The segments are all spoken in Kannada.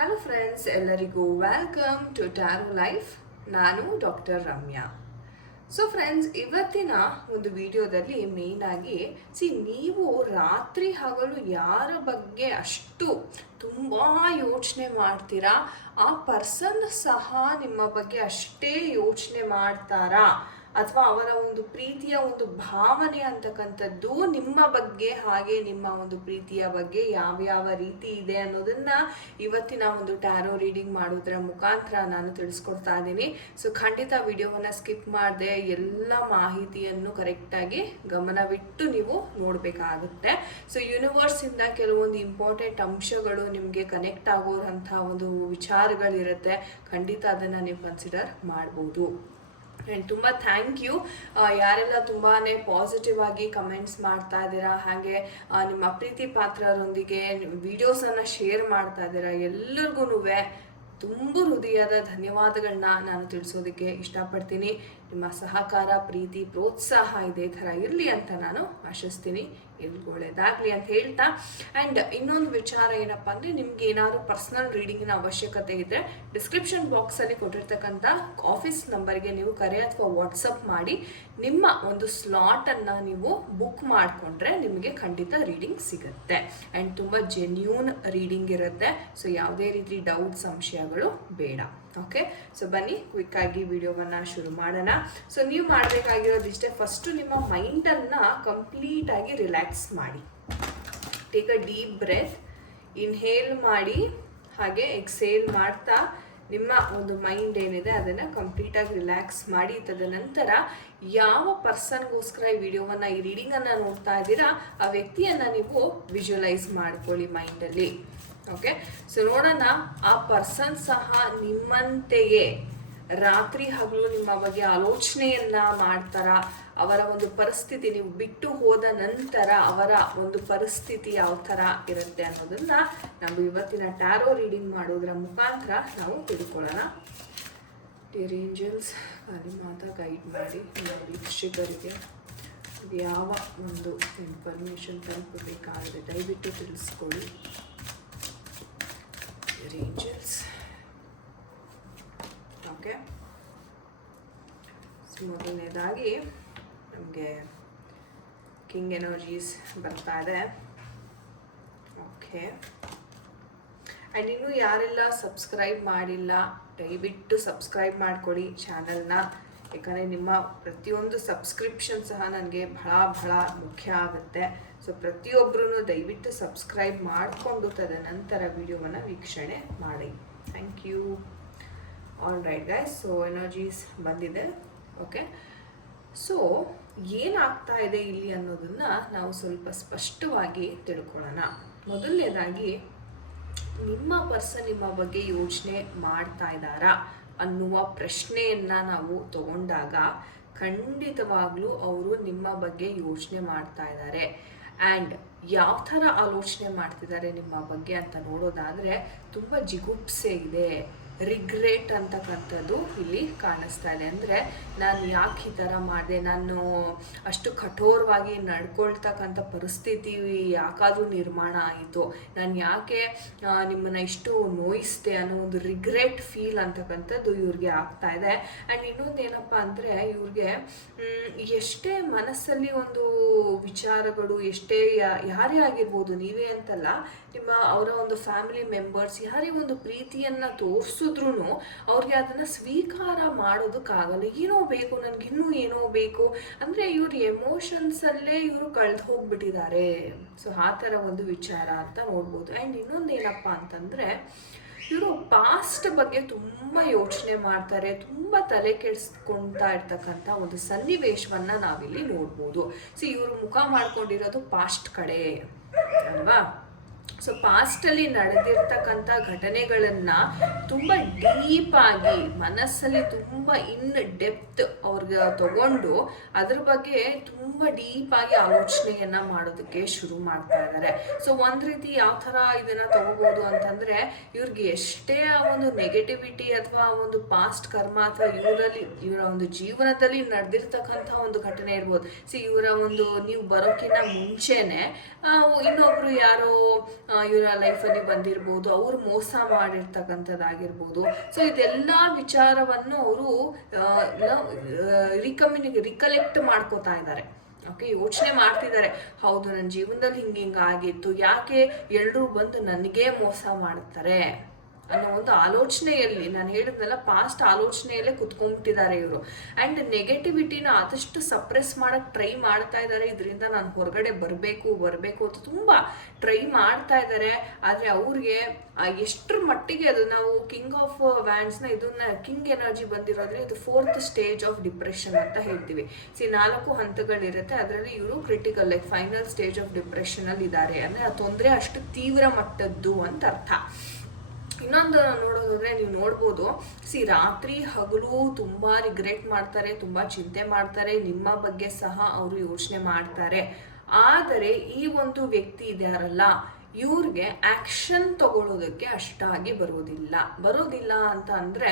ಹಲೋ ಫ್ರೆಂಡ್ಸ್ ಎಲ್ಲರಿಗೂ ವೆಲ್ಕಮ್ ಟು ಟ್ಯಾರೋ ಲೈಫ್ ನಾನು ಡಾಕ್ಟರ್ ರಮ್ಯಾ ಸೊ ಫ್ರೆಂಡ್ಸ್ ಇವತ್ತಿನ ಒಂದು ವಿಡಿಯೋದಲ್ಲಿ ಮೇಯ್ನಾಗಿ ಸಿ ನೀವು ರಾತ್ರಿ ಹಗಲು ಯಾರ ಬಗ್ಗೆ ಅಷ್ಟು ತುಂಬ ಯೋಚನೆ ಮಾಡ್ತೀರಾ? ಆ ಪರ್ಸನ್ ಸಹ ನಿಮ್ಮ ಬಗ್ಗೆ ಅಷ್ಟೇ ಯೋಚನೆ ಮಾಡ್ತಾರಾ? ಅಥವಾ ಅವರ ಒಂದು ಪ್ರೀತಿಯ ಒಂದು ಭಾವನೆ ಅಂತಕ್ಕಂಥದ್ದು ನಿಮ್ಮ ಬಗ್ಗೆ ಹಾಗೆ ನಿಮ್ಮ ಒಂದು ಪ್ರೀತಿಯ ಬಗ್ಗೆ ಯಾವ್ಯಾವ ರೀತಿ ಇದೆ ಅನ್ನೋದನ್ನ ಇವತ್ತಿನ ಒಂದು ಟ್ಯಾರೋ ರೀಡಿಂಗ್ ಮಾಡೋದ್ರ ಮುಖಾಂತರ ನಾನು ತಿಳಿಸ್ಕೊಡ್ತಾ ಇದ್ದೀನಿ. ಸೊ ಖಂಡಿತ ವಿಡಿಯೋವನ್ನ ಸ್ಕಿಪ್ ಮಾಡದೆ ಎಲ್ಲ ಮಾಹಿತಿಯನ್ನು ಕರೆಕ್ಟಾಗಿ ಗಮನವಿಟ್ಟು ನೀವು ನೋಡಬೇಕಾಗುತ್ತೆ. ಸೊ ಯೂನಿವರ್ಸಿಂದ ಕೆಲವೊಂದು ಇಂಪಾರ್ಟೆಂಟ್ ಅಂಶಗಳು ನಿಮಗೆ ಕನೆಕ್ಟ್ ಆಗೋರಂಥ ಒಂದು ವಿಚಾರಗಳಿರುತ್ತೆ. ಖಂಡಿತ ಅದನ್ನು ನೀವು ಕನ್ಸಿಡರ್ ಮಾಡ್ಬೋದು. ಆ್ಯಂಡ್ ತುಂಬ ಥ್ಯಾಂಕ್ ಯು ಯಾರೆಲ್ಲ ತುಂಬಾ ಪಾಸಿಟಿವ್ ಆಗಿ ಕಮೆಂಟ್ಸ್ ಮಾಡ್ತಾ ಇದ್ದೀರಾ, ಹಾಗೆ ನಿಮ್ಮ ಪ್ರೀತಿ ಪಾತ್ರರೊಂದಿಗೆ ವಿಡಿಯೋಸನ್ನು ಶೇರ್ ಮಾಡ್ತಾ ಇದ್ದೀರಾ ಎಲ್ಲರಿಗೂ ತುಂಬ ಹೃದಯದ ಧನ್ಯವಾದಗಳನ್ನ ನಾನು ತಿಳಿಸೋದಕ್ಕೆ ಇಷ್ಟಪಡ್ತೀನಿ. ನಿಮ್ಮ ಸಹಕಾರ, ಪ್ರೀತಿ, ಪ್ರೋತ್ಸಾಹ ಇದೇ ಥರ ಇರಲಿ ಅಂತ ನಾನು ಆಶಿಸ್ತೀನಿ. ಇದು ಒಳ್ಳೇದಾಗಲಿ ಅಂತ ಹೇಳ್ತಾ. ಆ್ಯಂಡ್ ಇನ್ನೊಂದು ವಿಚಾರ ಏನಪ್ಪ ಅಂದರೆ ನಿಮ್ಗೆ ಏನಾದರೂ ಪರ್ಸ್ನಲ್ ರೀಡಿಂಗಿನ ಅವಶ್ಯಕತೆ ಇದ್ದರೆ ಡಿಸ್ಕ್ರಿಪ್ಷನ್ ಬಾಕ್ಸಲ್ಲಿ ಕೊಟ್ಟಿರ್ತಕ್ಕಂಥ ಆಫೀಸ್ ನಂಬರ್ಗೆ ನೀವು ಕರೆ ಅಥವಾ ವಾಟ್ಸಪ್ ಮಾಡಿ. ನಿಮ್ಮ ಒಂದು ಸ್ಲಾಟನ್ನು ನೀವು ಬುಕ್ ಮಾಡಿಕೊಂಡ್ರೆ ನಿಮಗೆ ಖಂಡಿತ ರೀಡಿಂಗ್ ಸಿಗುತ್ತೆ. ಆ್ಯಂಡ್ ತುಂಬ ಜೆನ್ಯೂನ್ ರೀಡಿಂಗ್ ಇರುತ್ತೆ. ಸೊ ಯಾವುದೇ ರೀತಿ ಡೌಟ್ ಸಂಶಯಗಳು ಬೇಡ. ಓಕೆ ಸೊ ಬನ್ನಿ ಕ್ವಿಕ್ಕಾಗಿ ವಿಡಿಯೋವನ್ನು ವಿಡಿಯೋವನ್ನ ಶುರು ಮಾಡೋಣ. ಸೊ ನೀವು ಮಾಡಬೇಕಾಗಿರೋದು ಇಷ್ಟೇ ಫಸ್ಟು ನಿಮ್ಮ ಮೈಂಡನ್ನು ಕಂಪ್ಲೀಟಾಗಿ ರಿಲ್ಯಾಕ್ಸ್ ಮಾಡಿ. Take a deep breath inhale ಮಾಡಿ. ಹಾಗೆ ಎಕ್ಸೇಲ್ ಮಾಡ್ತಾ ನಿಮ್ಮ ಒಂದು ಮೈಂಡ್ ಏನಿದೆ ಅದನ್ನು ಕಂಪ್ಲೀಟಾಗಿ ರಿಲ್ಯಾಕ್ಸ್ ಮಾಡಿ. ತದನಂತರ ಯಾವ ಪರ್ಸನ್ಗೋಸ್ಕರ ಈ ವಿಡಿಯೋವನ್ನು, ಈ ರೀಡಿಂಗನ್ನು ನೋಡ್ತಾ ಇದ್ದೀರಾ, ಆ ವ್ಯಕ್ತಿಯನ್ನು ನೀವು ವಿಜುವಲೈಸ್ ಮಾಡ್ಕೊಳ್ಳಿ ಮೈಂಡಲ್ಲಿ ಓಕೆ ಸೊ ನೋಡೋಣ, ಆ ಪರ್ಸನ್ ಸಹ ನಿಮ್ಮಂತೆಯೇ. ರಾತ್ರಿ ಹಗಲು ನಿಮ್ಮ ಬಗ್ಗೆ ಆಲೋಚನೆಯನ್ನ ಮಾಡ್ತಾರ? ಅವರ ಒಂದು ಪರಿಸ್ಥಿತಿ ನೀವು ಬಿಟ್ಟು ಹೋದ ನಂತರ ಅವರ ಒಂದು ಪರಿಸ್ಥಿತಿ ಯಾವ ಥರ ಇರುತ್ತೆ ಅನ್ನೋದನ್ನ ನಾವು ಇವತ್ತಿನ ಟ್ಯಾರೋ ರೀಡಿಂಗ್ ಮಾಡೋದ್ರ ಮುಖಾಂತರ ನಾವು ತಿಳ್ಕೊಳ್ಳೋಣ. ಡಿಯರ್ ಏಂಜಲ್ಸ್ ಅಲ್ಲಿ ಮಾತಾ ಗೈಡ್ ಮಾಡಿ ವೀಕ್ಷಕರಿಗೆ ಯಾವ ಒಂದು ಇನ್ಫಾರ್ಮೇಷನ್ ತಲುಪಬೇಕಾಗಿದೆ? ದಯವಿಟ್ಟು ತಿಳಿಸ್ಕೊಳ್ಳಿ. ಡಿಯರ್ ಏಂಜಲ್ಸ್ ಓಕೆ ಸೊ ಮೊದಲನೇದಾಗಿ ನಮಗೆ ಕಿಂಗ್ ಎನರ್ಜೀಸ್ ಬರ್ತಾ ಇದೆ. ಓಕೆ ಆ್ಯಂಡ್ ಇನ್ನೂ ಯಾರೆಲ್ಲ ಸಬ್ಸ್ಕ್ರೈಬ್ ಮಾಡಿಲ್ಲ, ದಯವಿಟ್ಟು ಸಬ್ಸ್ಕ್ರೈಬ್ ಮಾಡ್ಕೊಳ್ಳಿ ಚಾನಲ್ನ ಯಾಕಂದರೆ ನಿಮ್ಮ ಪ್ರತಿಯೊಂದು ಸಬ್ಸ್ಕ್ರಿಪ್ಷನ್ ಸಹ ನನಗೆ ಬಹಳ ಬಹಳ ಮುಖ್ಯ ಆಗುತ್ತೆ. ಸೊ ಪ್ರತಿಯೊಬ್ಬರೂ ದಯವಿಟ್ಟು ಸಬ್ಸ್ಕ್ರೈಬ್ ಮಾಡಿಕೊಂಡು ತದನಂತರ ವಿಡಿಯೋವನ್ನು ವೀಕ್ಷಣೆ ಮಾಡಿ. Thank you all right guys so energies ಬಂದಿದೆ. ಓಕೆ ಸೊ ಏನಾಗ್ತಾ ಇದೆ ಇಲ್ಲಿ ಅನ್ನೋದನ್ನ ನಾವು ಸ್ವಲ್ಪ ಸ್ಪಷ್ಟವಾಗಿ ತಿಳ್ಕೊಳ್ಳೋಣ. ಮೊದಲನೇದಾಗಿ, ನಿಮ್ಮ ಪರ್ಸನ್ ನಿಮ್ಮ ಬಗ್ಗೆ ಯೋಚನೆ ಮಾಡ್ತಾ ಇದ್ದಾರಾ ಅನ್ನುವ ಪ್ರಶ್ನೆಯನ್ನ ನಾವು ತಗೊಂಡಾಗ ಖಂಡಿತವಾಗ್ಲೂ ಅವರು ನಿಮ್ಮ ಬಗ್ಗೆ ಯೋಚನೆ ಮಾಡ್ತಾ ಇದ್ದಾರೆ. ಆ್ಯಂಡ್ ಯಾವ ಥರ ಆಲೋಚನೆ ಮಾಡ್ತಿದ್ದಾರೆ ನಿಮ್ಮ ಬಗ್ಗೆ ಅಂತ ನೋಡೋದಾದರೆ ತುಂಬ ಜಿಗುಪ್ಸೆ ಇದೆ. ರಿಗ್ರೆಟ್ ಅಂತಕ್ಕಂಥದ್ದು ಇಲ್ಲಿ ಕಾಣಿಸ್ತಾ ಇದೆ. ಅಂದರೆ ನಾನು ಯಾಕೆ ಈ ಥರ ಮಾಡಿದೆ? ನಾನು ಅಷ್ಟು ಕಠೋರವಾಗಿ ನಡ್ಕೊಳ್ತಕ್ಕಂಥ ಪರಿಸ್ಥಿತಿ ಯಾಕಾದರೂ ನಿರ್ಮಾಣ ಆಯಿತು. ನಾನು ಯಾಕೆ ನಿಮ್ಮನ್ನು ಇಷ್ಟು ನೋಯಿಸ್ದೆ ಅನ್ನೋ ಒಂದು ರಿಗ್ರೆಟ್ ಫೀಲ್ ಅಂತಕ್ಕಂಥದ್ದು ಇವ್ರಿಗೆ ಆಗ್ತಾ ಇದೆ. ಆ್ಯಂಡ್ ಇನ್ನೊಂದು ಏನಪ್ಪ ಅಂದರೆ ಇವ್ರಿಗೆ ಎಷ್ಟೇ ಮನಸ್ಸಲ್ಲಿ ಒಂದು ವಿಚಾರಗಳು, ಎಷ್ಟೇ ಯಾರೇ ಆಗಿರ್ಬೋದು, ನೀವೇ ಅಂತಲ್ಲ, ನಿಮ್ಮ ಅವರ ಒಂದು ಫ್ಯಾಮಿಲಿ ಮೆಂಬರ್ಸ್ ಯಾರೇ ಒಂದು ಪ್ರೀತಿಯನ್ನ ತೋರಿಸಿದ್ರು ಅವ್ರಿಗೆ ಅದನ್ನ ಸ್ವೀಕಾರ ಮಾಡೋದಕ್ಕಾಗಲ್ಲ. ಏನೋ ಬೇಕು, ನನ್ಗೆ ಇನ್ನೂ ಏನೋ ಬೇಕು. ಅಂದ್ರೆ ಇವ್ರ ಎಮೋಷನ್ಸ್ ಅಲ್ಲೇ ಇವರು ಕಳೆದು ಹೋಗ್ಬಿಟ್ಟಿದ್ದಾರೆ ಸೊ ಆ ಥರ ಒಂದು ವಿಚಾರ ಅಂತ ನೋಡ್ಬೋದು. ಆ್ಯಂಡ್ ಇನ್ನೊಂದು ಏನಪ್ಪ ಅಂತಂದ್ರೆ, ಇವರು ಪಾಸ್ಟ್ ಬಗ್ಗೆ ತುಂಬ ಯೋಚನೆ ಮಾಡ್ತಾರೆ. ತುಂಬ ತಲೆ ಕೆಡಿಸ್ಕೊಳ್ತಾ ಇರ್ತಕ್ಕಂಥ ಒಂದು ಸನ್ನಿವೇಶವನ್ನು ನಾವಿಲ್ಲಿ ನೋಡ್ಬೋದು. ಸೊ ಇವರು ಮುಖ ಮಾಡ್ಕೊಂಡಿರೋದು ಪಾಸ್ಟ್ ಕಡೆ. ಅಲ್ವಾ? ಸೊ ಪಾಸ್ಟಲ್ಲಿ ನಡೆದಿರ್ತಕ್ಕಂಥ ಘಟನೆಗಳನ್ನ ತುಂಬ ಡೀಪ್ ಆಗಿ ಮನಸ್ಸಲ್ಲಿ ತುಂಬ ಇನ್ ಡೆಪ್ತ್ ಅವ್ರಿಗೆ ತಗೊಂಡು ಅದ್ರ ಬಗ್ಗೆ ತುಂಬ ಡೀಪ್ ಆಗಿ ಆಲೋಚನೆಯನ್ನ ಮಾಡೋದಕ್ಕೆ ಶುರು ಮಾಡ್ತಾ ಇದ್ದಾರೆ ಸೊ ಒಂದು ರೀತಿ ಯಾವ ಥರ ಇದನ್ನ ತಗೋಬಹುದು ಅಂತಂದ್ರೆ ಇವ್ರಿಗೆ ಎಷ್ಟೇ ಆ ಒಂದು ನೆಗೆಟಿವಿಟಿ ಅಥವಾ ಒಂದು ಪಾಸ್ಟ್ ಕರ್ಮ ಅಥವಾ ಇವರಲ್ಲಿ ಇವರ ಒಂದು ಜೀವನದಲ್ಲಿ ನಡೆದಿರ್ತಕ್ಕಂಥ ಒಂದು ಘಟನೆ ಇರ್ಬೋದು. ಸಿ ಇವರ ಒಂದು ನೀವು ಬರೋಕ್ಕಿಂತ ಮುಂಚೆನೆ ಆ, ಇನ್ನೊಬ್ರು ಯಾರೋ ಇವರ ಲೈಫಲ್ಲಿ ಬಂದಿರ್ಬೋದು, ಅವ್ರು ಮೋಸ ಮಾಡಿರ್ತಕ್ಕಂಥದ್ದಾಗಿರ್ಬೋದು. ಸೊ ಇದೆಲ್ಲ ವಿಚಾರವನ್ನು ಅವರು ರಿಕಮ್ಯುನಿ ರಿಕಲೆಕ್ಟ್ ಮಾಡ್ಕೋತಾ ಇದ್ದಾರೆ. ಓಕೆ ಯೋಚನೆ ಮಾಡ್ತಿದ್ದಾರೆ. ಹೌದು ನನ್ನ ಜೀವನದಲ್ಲಿ ಹಿಂಗೆ ಹಿಂಗೆ ಆಗಿತ್ತು, ಯಾಕೆ ಎಲ್ಲರೂ ಬಂದು ನನಗೆ ಮೋಸ ಮಾಡ್ತಾರೆ? ಅನ್ನೋ ಒಂದು ಆಲೋಚನೆಯಲ್ಲಿ ನಾನು ಹೇಳಿದ್ನಲ್ಲ ಪಾಸ್ಟ್ ಆಲೋಚನೆಯಲ್ಲೇ ಕುತ್ಕೊಂಡ್ಬಿಟ್ಟಿದ್ದಾರೆ ಇವರು. ಆ್ಯಂಡ್ ನೆಗೆಟಿವಿಟಿನ ಆದಷ್ಟು ಸಪ್ರೆಸ್ ಮಾಡೋಕ್ಕೆ ಟ್ರೈ ಮಾಡ್ತಾ ಇದ್ದಾರೆ. ಇದರಿಂದ ನಾನು ಹೊರಗಡೆ ಬರಬೇಕು ಬರಬೇಕು ಅಂತ ತುಂಬ ಟ್ರೈ ಮಾಡ್ತಾ ಇದ್ದಾರೆ. ಆದರೆ ಅವ್ರಿಗೆ ಎಷ್ಟರ ಮಟ್ಟಿಗೆ ಅದು ನಾವು ಕಿಂಗ್ ಆಫ್ ವ್ಯಾಂಡ್ಸ್ನ ಇದನ್ನ ಕಿಂಗ್ ಎನರ್ಜಿ ಬಂದಿರೋದ್ರೆ ಇದು ಫೋರ್ತ್ ಸ್ಟೇಜ್ ಆಫ್ ಡಿಪ್ರೆಷನ್ ಅಂತ ಹೇಳ್ತೀವಿ. ಸಿ ನಾಲ್ಕು ಹಂತಗಳಿರುತ್ತೆ. ಅದರಲ್ಲಿ ಇವರು critical like final stage of ಡಿಪ್ರೆಷನಲ್ಲಿ ಇದ್ದಾರೆ. ಅಂದರೆ ಆ ತೊಂದರೆ ಅಷ್ಟು ತೀವ್ರ ಮಟ್ಟದ್ದು ಅಂತ ಅರ್ಥ. ಇನ್ನೊಂದು ನೋಡೋದಾದ್ರೆ ನೀವು ನೋಡ್ಬೋದು. ಸಿ, ರಾತ್ರಿ ಹಗಲು ತುಂಬ ರಿಗ್ರೆಟ್ ಮಾಡ್ತಾರೆ, ತುಂಬ ಚಿಂತೆ ಮಾಡ್ತಾರೆ, ನಿಮ್ಮ ಬಗ್ಗೆ ಸಹ ಅವರು ಯೋಚನೆ ಮಾಡ್ತಾರೆ. ಆದರೆ ಈ ಒಂದು ವ್ಯಕ್ತಿ ಇದಾರಲ್ಲ ಇವ್ರಿಗೆ ಆ್ಯಕ್ಷನ್ ತಗೊಳ್ಳೋದಕ್ಕೆ ಅಷ್ಟಾಗಿ ಬರೋದಿಲ್ಲ. ಬರೋದಿಲ್ಲ ಅಂತ ಅಂದರೆ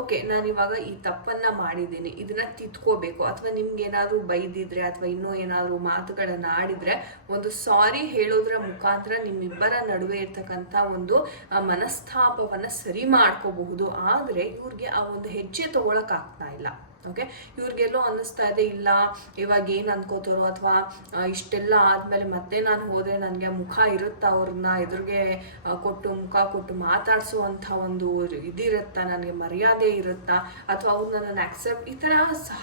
ಓಕೆ ನಾನಿವಾಗ ಈ ತಪ್ಪನ್ನು ಮಾಡಿದ್ದೀನಿ, ಇದನ್ನ ತಿದ್ಕೋಬೇಕು, ಅಥವಾ ನಿಮ್ಗೇನಾದರೂ ಬೈದಿದ್ರೆ, ಅಥವಾ ಇನ್ನೂ ಏನಾದರೂ ಮಾತುಗಳನ್ನು ಆಡಿದರೆ, ಒಂದು ಸಾರಿ ಹೇಳೋದ್ರ ಮುಖಾಂತರ ನಿಮ್ಮಿಬ್ಬರ ನಡುವೆ ಇರ್ತಕ್ಕಂಥ ಒಂದು ಮನಸ್ತಾಪವನ್ನು ಸರಿ ಮಾಡ್ಕೋಬಹುದು. ಆದರೆ ಇವ್ರಿಗೆ ಆ ಒಂದು ಹೆಜ್ಜೆ ತಗೊಳಕ್ಕಾಗ್ತಾ ಇಲ್ಲ. ಓಕೆ? ಇವ್ರಿಗೆಲ್ಲೋ ಅನ್ನಿಸ್ತಾ ಇದೆ, ಇಲ್ಲ, ಇವಾಗ ಏನು ಅನ್ಕೋತಾರೋ ಅಥವಾ ಇಷ್ಟೆಲ್ಲ ಆದಮೇಲೆ ಮತ್ತೆ ನಾನು ಹೋದರೆ ನನಗೆ ಮುಖ ಇರುತ್ತಾ ಅವ್ರನ್ನ ಎದುರಿಗೆ ಕೊಟ್ಟು ಮುಖ ಕೊಟ್ಟು ಮಾತಾಡಿಸುವಂಥ ಒಂದು ಇದಿರುತ್ತಾ, ನನಗೆ ಮರ್ಯಾದೆ ಇರುತ್ತಾ, ಅಥವಾ ಅವ್ರು ನನ್ನನ್ನು ಆಕ್ಸೆಪ್ಟ್ ಈ ಥರ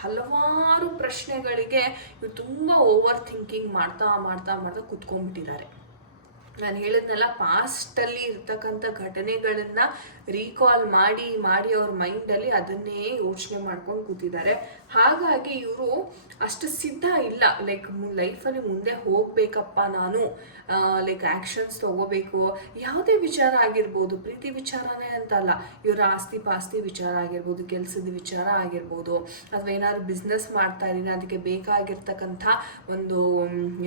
ಹಲವಾರು ಪ್ರಶ್ನೆಗಳಿಗೆ ಇವ್ರು ತುಂಬ ಓವರ್ ಥಿಂಕಿಂಗ್ ಮಾಡ್ತಾ ಮಾಡ್ತಾ ಮಾಡ್ತಾ ಕುತ್ಕೊಂಡ್ಬಿಟ್ಟಿದ್ದಾರೆ. ನಾನು ಹೇಳಿದ್ನೆಲ್ಲ ಪಾಸ್ಟಲ್ಲಿ ಇರ್ತಕ್ಕಂಥ ಘಟನೆಗಳನ್ನ ರೀಕಾಲ್ ಮಾಡಿ ಮಾಡಿ ಅವ್ರ ಮೈಂಡಲ್ಲಿ ಅದನ್ನೇ ಯೋಚನೆ ಮಾಡ್ಕೊಂಡು ಕೂತಿದ್ದಾರೆ. ಹಾಗಾಗಿ ಇವರು ಅಷ್ಟು ಸಿದ್ಧ ಇಲ್ಲ. ಲೈಕ್ ಲೈಫಲ್ಲಿ ಮುಂದೆ ಹೋಗಬೇಕಪ್ಪ ನಾನು. ಲೈಕ್ ಆ್ಯಕ್ಷನ್ಸ್ ತಗೋಬೇಕು. ಯಾವುದೇ ವಿಚಾರ ಆಗಿರ್ಬೋದು, ಪ್ರೀತಿ ವಿಚಾರನೇ ಅಂತಲ್ಲ. ಇವರ ಆಸ್ತಿ ಪಾಸ್ತಿ ವಿಚಾರ ಆಗಿರ್ಬೋದು, ಕೆಲಸದ ವಿಚಾರ ಆಗಿರ್ಬೋದು, ಅಥವಾ ಏನಾದ್ರು ಬಿಸ್ನೆಸ್ ಮಾಡ್ತಾ ಇದ್ದೀನಿ, ಅದಕ್ಕೆ ಬೇಕಾಗಿರ್ತಕ್ಕಂಥ ಒಂದು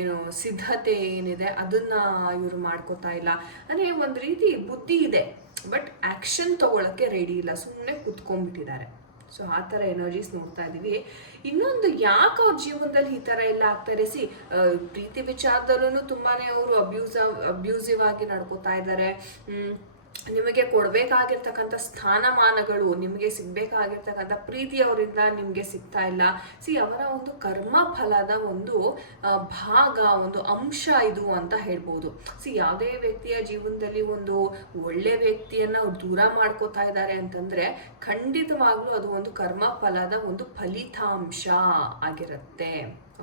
ಏನು ಸಿದ್ಧತೆ ಏನಿದೆ, ಅದನ್ನು ಇವರು ಮಾಡ್ಕೋತಾ ಇಲ್ಲ. ಅಂದರೆ ಒಂದು ರೀತಿ ಬುದ್ಧಿ ಇದೆ. ಬಟ್ ಆ್ಯಕ್ಷನ್ ತಗೊಳಕ್ಕೆ ರೆಡಿ ಇಲ್ಲ ಸುಮ್ಮನೆ ಕುತ್ಕೊಂಡ್ಬಿಟ್ಟಿದ್ದಾರೆ. ಸೊ ಆ ಥರ ಎನರ್ಜೀಸ್ ನೋಡ್ತಾ ಇದ್ದೀವಿ. ಇನ್ನೊಂದು ಯಾಕೆ ಅವ್ರ ಜೀವನದಲ್ಲಿ ಈ ಥರ ಎಲ್ಲ ಆಗ್ತಾರೆ ಸಿ ಪ್ರೀತಿ ವಿಚಾರದಲ್ಲೂ ತುಂಬಾ ಅವರು ಅಬ್ಯೂಸ್, ಅಬ್ಯೂಸಿವ್ ಆಗಿ ನಡ್ಕೋತಾ ಇದ್ದಾರೆ. ನಿಮಗೆ ಕೊಡಬೇಕಾಗಿರ್ತಕ್ಕಂಥ ಸ್ಥಾನಮಾನಗಳು, ನಿಮಗೆ ಸಿಗಬೇಕಾಗಿರ್ತಕ್ಕಂಥ ಪ್ರೀತಿಯವರಿಂದ ನಿಮಗೆ ಸಿಗ್ತಾ ಇಲ್ಲ. ಸಿ ಅವರ ಒಂದು ಕರ್ಮ ಫಲದ ಒಂದು ಭಾಗ, ಒಂದು ಅಂಶ ಇದು ಅಂತ ಹೇಳ್ಬೋದು. ಸಿ ಯಾವುದೇ ವ್ಯಕ್ತಿಯ ಜೀವನದಲ್ಲಿ ಒಂದು ಒಳ್ಳೆ ವ್ಯಕ್ತಿಯನ್ನು ಅವ್ರು ದೂರ ಮಾಡ್ಕೋತಾ ಇದ್ದಾರೆ ಅಂತಂದರೆ ಖಂಡಿತವಾಗ್ಲೂ ಅದು ಒಂದು ಕರ್ಮ ಫಲದ ಒಂದು ಫಲಿತಾಂಶ ಆಗಿರುತ್ತೆ.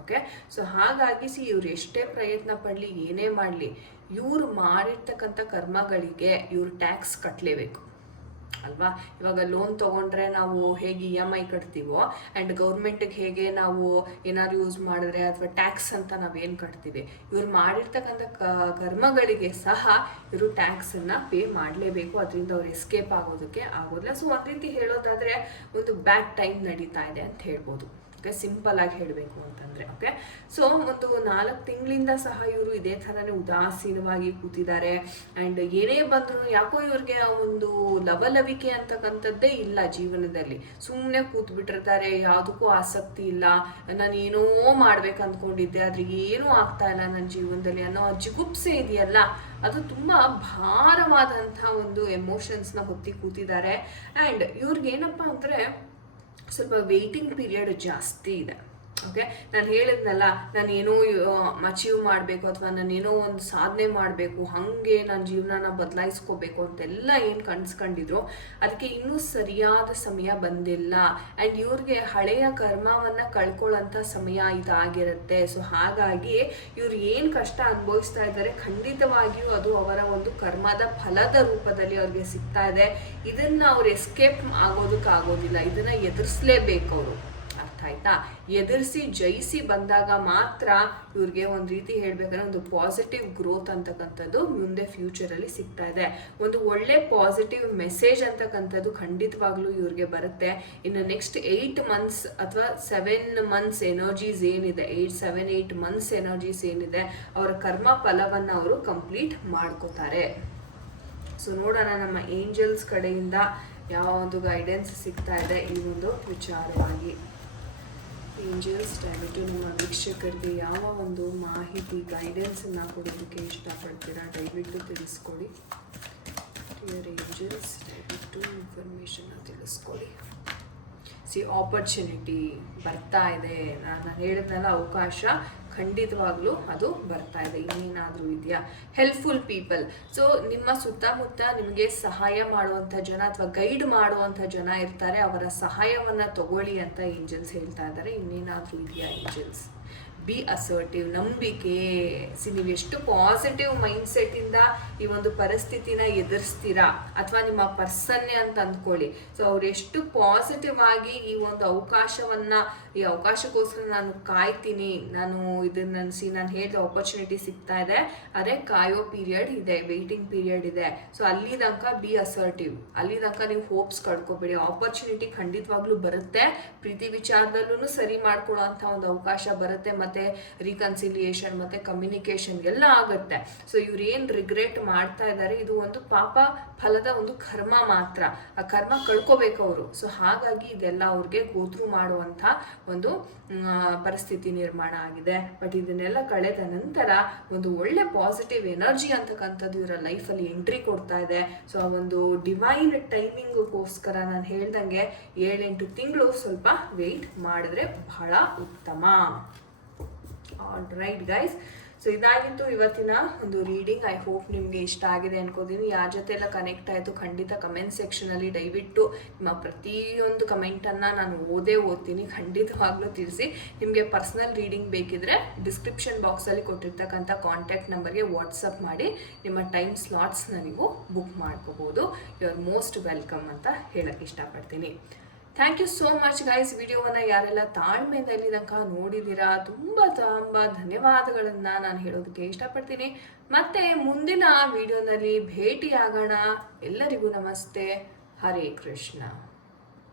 ಓಕೆ? ಸೊ ಹಾಗಾಗಿ ಸಿ, ಇವ್ರು ಎಷ್ಟೇ ಪ್ರಯತ್ನ ಪಡಲಿ, ಏನೇ ಮಾಡಲಿ, ಇವ್ರು ಮಾಡಿರ್ತಕ್ಕಂಥ ಕರ್ಮಗಳಿಗೆ ಇವ್ರು ಟ್ಯಾಕ್ಸ್ ಕಟ್ಟಲೇಬೇಕು ಅಲ್ವಾ? ಇವಾಗ ಲೋನ್ ತಗೊಂಡ್ರೆ ನಾವು ಹೇಗೆ ಇ ಎಂ ಐ ಕಟ್ತೀವೋ ಆ್ಯಂಡ್ ಗೌರ್ಮೆಂಟಿಗೆ ಹೇಗೆ ನಾವು ಏನಾದ್ರು ಯೂಸ್ ಮಾಡಿದ್ರೆ ಅಥವಾ ಟ್ಯಾಕ್ಸ್ ಅಂತ ನಾವೇನು ಕಟ್ತೀವಿ, ಇವ್ರು ಮಾಡಿರ್ತಕ್ಕಂಥ ಕರ್ಮಗಳಿಗೆ ಸಹ ಇವರು ಟ್ಯಾಕ್ಸನ್ನು ಪೇ ಮಾಡಲೇಬೇಕು. ಅದರಿಂದ ಅವ್ರು ಎಸ್ಕೇಪ್ ಆಗೋದಕ್ಕೆ ಆಗೋದಿಲ್ಲ. ಸೊ ಒಂದು ರೀತಿ ಹೇಳೋದಾದರೆ, ಒಂದು ಬ್ಯಾಡ್ ಟೈಮ್ ನಡೀತಾ ಇದೆ ಅಂತ ಹೇಳ್ಬೋದು. ಓಕೆ, ಸಿಂಪಲ್ ಆಗಿ ಹೇಳಬೇಕು ಅಂತಂದರೆ, ಓಕೆ? ಸೊ ಒಂದು ನಾಲ್ಕು ತಿಂಗಳಿಂದ ಸಹ ಇವರು ಇದೇ ಥರನೇ ಉದಾಸೀನವಾಗಿ ಕೂತಿದ್ದಾರೆ. ಆ್ಯಂಡ್ ಏನೇ ಬಂದರೂ ಯಾಕೋ ಇವ್ರಿಗೆ ಒಂದು ಲವಲವಿಕೆ ಅಂತಕ್ಕಂಥದ್ದೇ ಇಲ್ಲ ಜೀವನದಲ್ಲಿ. ಸುಮ್ಮನೆ ಕೂತ್ಬಿಟ್ಟಿರ್ತಾರೆ, ಯಾವುದಕ್ಕೂ ಆಸಕ್ತಿ ಇಲ್ಲ. ನಾನು ಏನೋ ಮಾಡ್ಬೇಕು ಅಂದ್ಕೊಂಡಿದ್ದೆ ಆದ್ರೆ ಏನೂ ಆಗ್ತಾ ಇಲ್ಲ ನನ್ನ ಜೀವನದಲ್ಲಿ ಅನ್ನೋ ಜಿಗುಪ್ಸೆ ಇದೆಯಲ್ಲ? ಅದು ತುಂಬ ಭಾರವಾದಂಥ ಒಂದು ಎಮೋಷನ್ಸ್ನ ಹೊತ್ತಿ ಕೂತಿದ್ದಾರೆ. ಆ್ಯಂಡ್ ಇವ್ರಿಗೇನಪ್ಪ ಅಂದರೆ ಸ್ವಲ್ಪ ವೆಯ್ಟಿಂಗ್ ಪೀರಿಯಡ್ ಜಾಸ್ತಿ ಇದೆ. ಓಕೆ? ನಾನು ಹೇಳಿದ್ನಲ್ಲ, ನಾನು ಏನೋ ಅಚೀವ್ ಮಾಡಬೇಕು ಅಥವಾ ನಾನು ಏನೋ ಒಂದು ಸಾಧನೆ ಮಾಡಬೇಕು, ಹಾಗೆ ನನ್ನ ಜೀವನನ ಬದಲಾಯಿಸ್ಕೋಬೇಕು ಅಂತೆಲ್ಲ ಏನು ಕನ್ಸ್ಕೊಂಡಿದ್ರು ಅದಕ್ಕೆ ಇನ್ನೂ ಸರಿಯಾದ ಸಮಯ ಬಂದಿಲ್ಲ. ಆ್ಯಂಡ್ ಇವ್ರಿಗೆ ಹಳೆಯ ಕರ್ಮವನ್ನು ಕಳ್ಕೊಳ್ಳೋಂಥ ಸಮಯ ಇದಾಗಿರುತ್ತೆ. ಸೊ ಹಾಗಾಗಿ ಇವ್ರು ಏನು ಕಷ್ಟ ಅನುಭವಿಸ್ತಾ ಇದ್ದಾರೆ ಖಂಡಿತವಾಗಿಯೂ ಅದು ಅವರ ಒಂದು ಕರ್ಮದ ಫಲದ ರೂಪದಲ್ಲಿ ಅವ್ರಿಗೆ ಸಿಗ್ತಾ ಇದೆ. ಇದನ್ನು ಅವ್ರು ಎಸ್ಕೇಪ್ ಆಗೋದಕ್ಕಾಗೋದಿಲ್ಲ, ಇದನ್ನು ಎದುರಿಸಲೇಬೇಕು ಅವರು. ಆಯ್ತಾ ಎದುರಿಸಿ, ಜಯಿಸಿ ಬಂದಾಗ ಮಾತ್ರ ಇವ್ರಿಗೆ ಒಂದು ರೀತಿ ಹೇಳ್ಬೇಕಂದ್ರೆ ಒಂದು ಪಾಸಿಟಿವ್ ಗ್ರೋತ್ ಅಂತಕ್ಕಂಥದ್ದು ಮುಂದೆ ಫ್ಯೂಚರಲ್ಲಿ ಸಿಗ್ತಾ ಇದೆ. ಒಂದು ಒಳ್ಳೆ ಪಾಸಿಟಿವ್ ಮೆಸೇಜ್ ಅಂತಕ್ಕಂಥದ್ದು ಖಂಡಿತವಾಗ್ಲೂ ಇವ್ರಿಗೆ ಬರುತ್ತೆ. ಇನ್ನು ನೆಕ್ಸ್ಟ್ ಏಯ್ಟ್ ಮಂತ್ಸ್ ಅಥವಾ ಸೆವೆನ್ ಮಂತ್ಸ್ ಎನರ್ಜೀಸ್ ಏನಿದೆ eight seven eight months energies ಏನಿದೆ, ಅವರ ಕರ್ಮ ಫಲವನ್ನು ಅವರು ಕಂಪ್ಲೀಟ್ ಮಾಡ್ಕೋತಾರೆ. ಸೊ ನೋಡೋಣ ನಮ್ಮ ಏಂಜಲ್ಸ್ ಕಡೆಯಿಂದ ಯಾವ ಒಂದು ಗೈಡೆನ್ಸ್ ಸಿಗ್ತಾ ಇದೆ ಈ ಒಂದು ವಿಚಾರವಾಗಿ. ಏಂಜಲ್ಸ್ ದಯವಿಟ್ಟು ನಿಮ್ಮ ವೀಕ್ಷಕರಿಗೆ ಯಾವ ಒಂದು ಮಾಹಿತಿ ಗೈಡೆನ್ಸನ್ನು ಕೊಡೋದಕ್ಕೆ ಇಷ್ಟಪಡ್ತೀರಾ? ದಯವಿಟ್ಟು ತಿಳಿಸ್ಕೊಡಿ. ಡಿಯರ್ ಏಂಜಲ್ಸ್ ದಯವಿಟ್ಟು ಇನ್ಫಾರ್ಮೇಷನ್ನ ತಿಳಿಸ್ಕೊಡಿ. ಸಿ ಆಪರ್ಚುನಿಟಿ ಬರ್ತಾ ಇದೆ. ನಾನು ಹೇಳಿದ್ನಲ್ಲ, ಅವಕಾಶ. ಖಂಡಿತವಾಗ್ಲೂ ಅದು ಬರ್ತಾ ಇದೆ. ಇನ್ನೇನಾದರೂ ಇದೆಯಾ? ಹೆಲ್ಪ್ಫುಲ್ ಪೀಪಲ್ ಸೊ ನಿಮ್ಮ ಸುತ್ತಮುತ್ತ ನಿಮಗೆ ಸಹಾಯ ಮಾಡುವಂಥ ಜನ ಅಥವಾ ಗೈಡ್ ಮಾಡುವಂಥ ಜನ ಇರ್ತಾರೆ, ಅವರ ಸಹಾಯವನ್ನ ತಗೊಳ್ಳಿ ಅಂತ ಏಂಜಲ್ಸ್ ಹೇಳ್ತಾ ಇದ್ದಾರೆ. ಇನ್ನೇನಾದರೂ ಇದೆಯಾ ಏಂಜಲ್ಸ್ ಬಿ ಅಸರ್ಟಿವ್ ನಂಬಿಕೆ. ಸಿ ನೀವು ಎಷ್ಟು ಪಾಸಿಟಿವ್ ಮೈಂಡ್ಸೆಟ್ಟಿಂದ ಈ ಒಂದು ಪರಿಸ್ಥಿತಿನ ಎದುರಿಸ್ತೀರಾ? ಅಥವಾ ನಿಮ್ಮ ಪರ್ಸನ್ನೇ ಅಂತ ಅಂದ್ಕೊಳ್ಳಿ. ಸೊ ಅವ್ರು ಎಷ್ಟು ಪಾಸಿಟಿವ್ ಆಗಿ ಈ ಒಂದು ಅವಕಾಶವನ್ನು, ಈ ಅವಕಾಶಕ್ಕೋಸ್ಕರ ನಾನು ಕಾಯ್ತೀನಿ, ನಾನು ಇದನ್ನ ಸಿ, ನಾನು ಹೇಳಿದ ಆಪರ್ಚುನಿಟಿ ಸಿಗ್ತಾ ಇದೆ. ಅದೇ ಕಾಯೋ ಪೀರಿಯಡ್ ಇದೆ ವೆಯ್ಟಿಂಗ್ ಪೀರಿಯಡ್ ಇದೆ. ಸೊ ಅಲ್ಲಿ ತನಕ ಬಿ ಅಸರ್ಟಿವ್ ಅಲ್ಲಿ ತನಕ ನೀವು ಹೋಪ್ಸ್ ಕಳ್ಕೊಬೇಡಿ. ಆಪರ್ಚುನಿಟಿ ಖಂಡಿತವಾಗ್ಲೂ ಬರುತ್ತೆ. ಪ್ರೀತಿ ವಿಚಾರದಲ್ಲೂ ಸರಿ ಮಾಡ್ಕೊಳ್ಳೋ ಒಂದು ಅವಕಾಶ ಬರುತ್ತೆ. ಮತ್ತೆ ರಿಕನ್ಸಿಲಿಯೇಷನ್ ಮತ್ತೆ ಕಮ್ಯುನಿಕೇಶನ್ ಎಲ್ಲ ಆಗುತ್ತೆ. ಸೊ ಇವ್ರು ಏನ್ ರಿಗ್ರೆಟ್ ಮಾಡ್ತಾ ಇದ್ದಾರೆ ಇದು ಒಂದು ಪಾಪ ಫಲದ ಒಂದು ಕರ್ಮ ಮಾತ್ರ. ಆ ಕರ್ಮ ಕಳ್ಕೋಬೇಕು ಅವರು. ಸೊ ಹಾಗಾಗಿ ಇದೆಲ್ಲ ಅವ್ರಿಗೆ ಗೋತ್ರು ಮಾಡುವಂತ ಒಂದು ಪರಿಸ್ಥಿತಿ ನಿರ್ಮಾಣ ಆಗಿದೆ. ಬಟ್ ಇದನ್ನೆಲ್ಲ ಕಳೆದ ನಂತರ ಒಂದು ಒಳ್ಳೆ ಪಾಸಿಟಿವ್ ಎನರ್ಜಿ ಅಂತಕ್ಕಂಥದ್ದು ಇವರ ಲೈಫಲ್ಲಿ ಎಂಟ್ರಿ ಕೊಡ್ತಾ ಇದೆ. ಸೊ ಆ ಒಂದು ಡಿವೈನ್ ಟೈಮಿಂಗ್ಗೋಸ್ಕರ ನಾನು ಹೇಳ್ದಂಗೆ ಏಳೆಂಟು ತಿಂಗಳು ಸ್ವಲ್ಪ ವೆಯ್ಟ್ ಮಾಡಿದ್ರೆ ಬಹಳ ಉತ್ತಮ. ರೈಟ್ ಗೈಸ್ ಸೊ ಇದಾಗಿತ್ತು ಇವತ್ತಿನ ಒಂದು ರೀಡಿಂಗ್ ಐ ಹೋಪ್ ನಿಮಗೆ ಇಷ್ಟ ಆಗಿದೆ ಅನ್ಕೋತೀನಿ. ಯಾರ ಜೊತೆ ಎಲ್ಲ ಕನೆಕ್ಟ್ ಆಯಿತು, ಖಂಡಿತ ಕಮೆಂಟ್ ಸೆಕ್ಷನಲ್ಲಿ ದಯವಿಟ್ಟು ನಿಮ್ಮ ಪ್ರತಿಯೊಂದು ಕಮೆಂಟನ್ನು ನಾನು ಓದೇ ಓದ್ತೀನಿ. ಖಂಡಿತವಾಗ್ಲೂ ತಿಳಿಸಿ. ನಿಮಗೆ ಪರ್ಸ್ನಲ್ ರೀಡಿಂಗ್ ಬೇಕಿದ್ರೆ ಡಿಸ್ಕ್ರಿಪ್ಷನ್ ಬಾಕ್ಸಲ್ಲಿ ಕೊಟ್ಟಿರ್ತಕ್ಕಂಥ ಕಾಂಟ್ಯಾಕ್ಟ್ ನಂಬರ್ಗೆ ವಾಟ್ಸಪ್ ಮಾಡಿ. ನಿಮ್ಮ ಟೈಮ್ ಸ್ಲಾಟ್ಸ್ನ ನೀವು ಬುಕ್ ಮಾಡ್ಕೋಬೋದು. ಯು ಆರ್ ಮೋಸ್ಟ್ ವೆಲ್ಕಮ್ ಅಂತ ಹೇಳಕ್ಕೆ ಇಷ್ಟಪಡ್ತೀನಿ. Thank you so much guys ವಿಡಿಯೋವನ್ನು ಯಾರೆಲ್ಲ ತಾಳ್ಮೆಯಿಂದ ಇಲ್ಲಿ ತನಕ ನೋಡಿದ್ದೀರಾ, ತುಂಬ ತುಂಬ ಧನ್ಯವಾದಗಳನ್ನು ನಾನು ಹೇಳೋದಕ್ಕೆ ಇಷ್ಟಪಡ್ತೀನಿ. ಮತ್ತೆ ಮುಂದಿನ ವಿಡಿಯೋನಲ್ಲಿ ಭೇಟಿಯಾಗೋಣ. ಎಲ್ಲರಿಗೂ ನಮಸ್ತೆ. ಹರೇ ಕೃಷ್ಣ.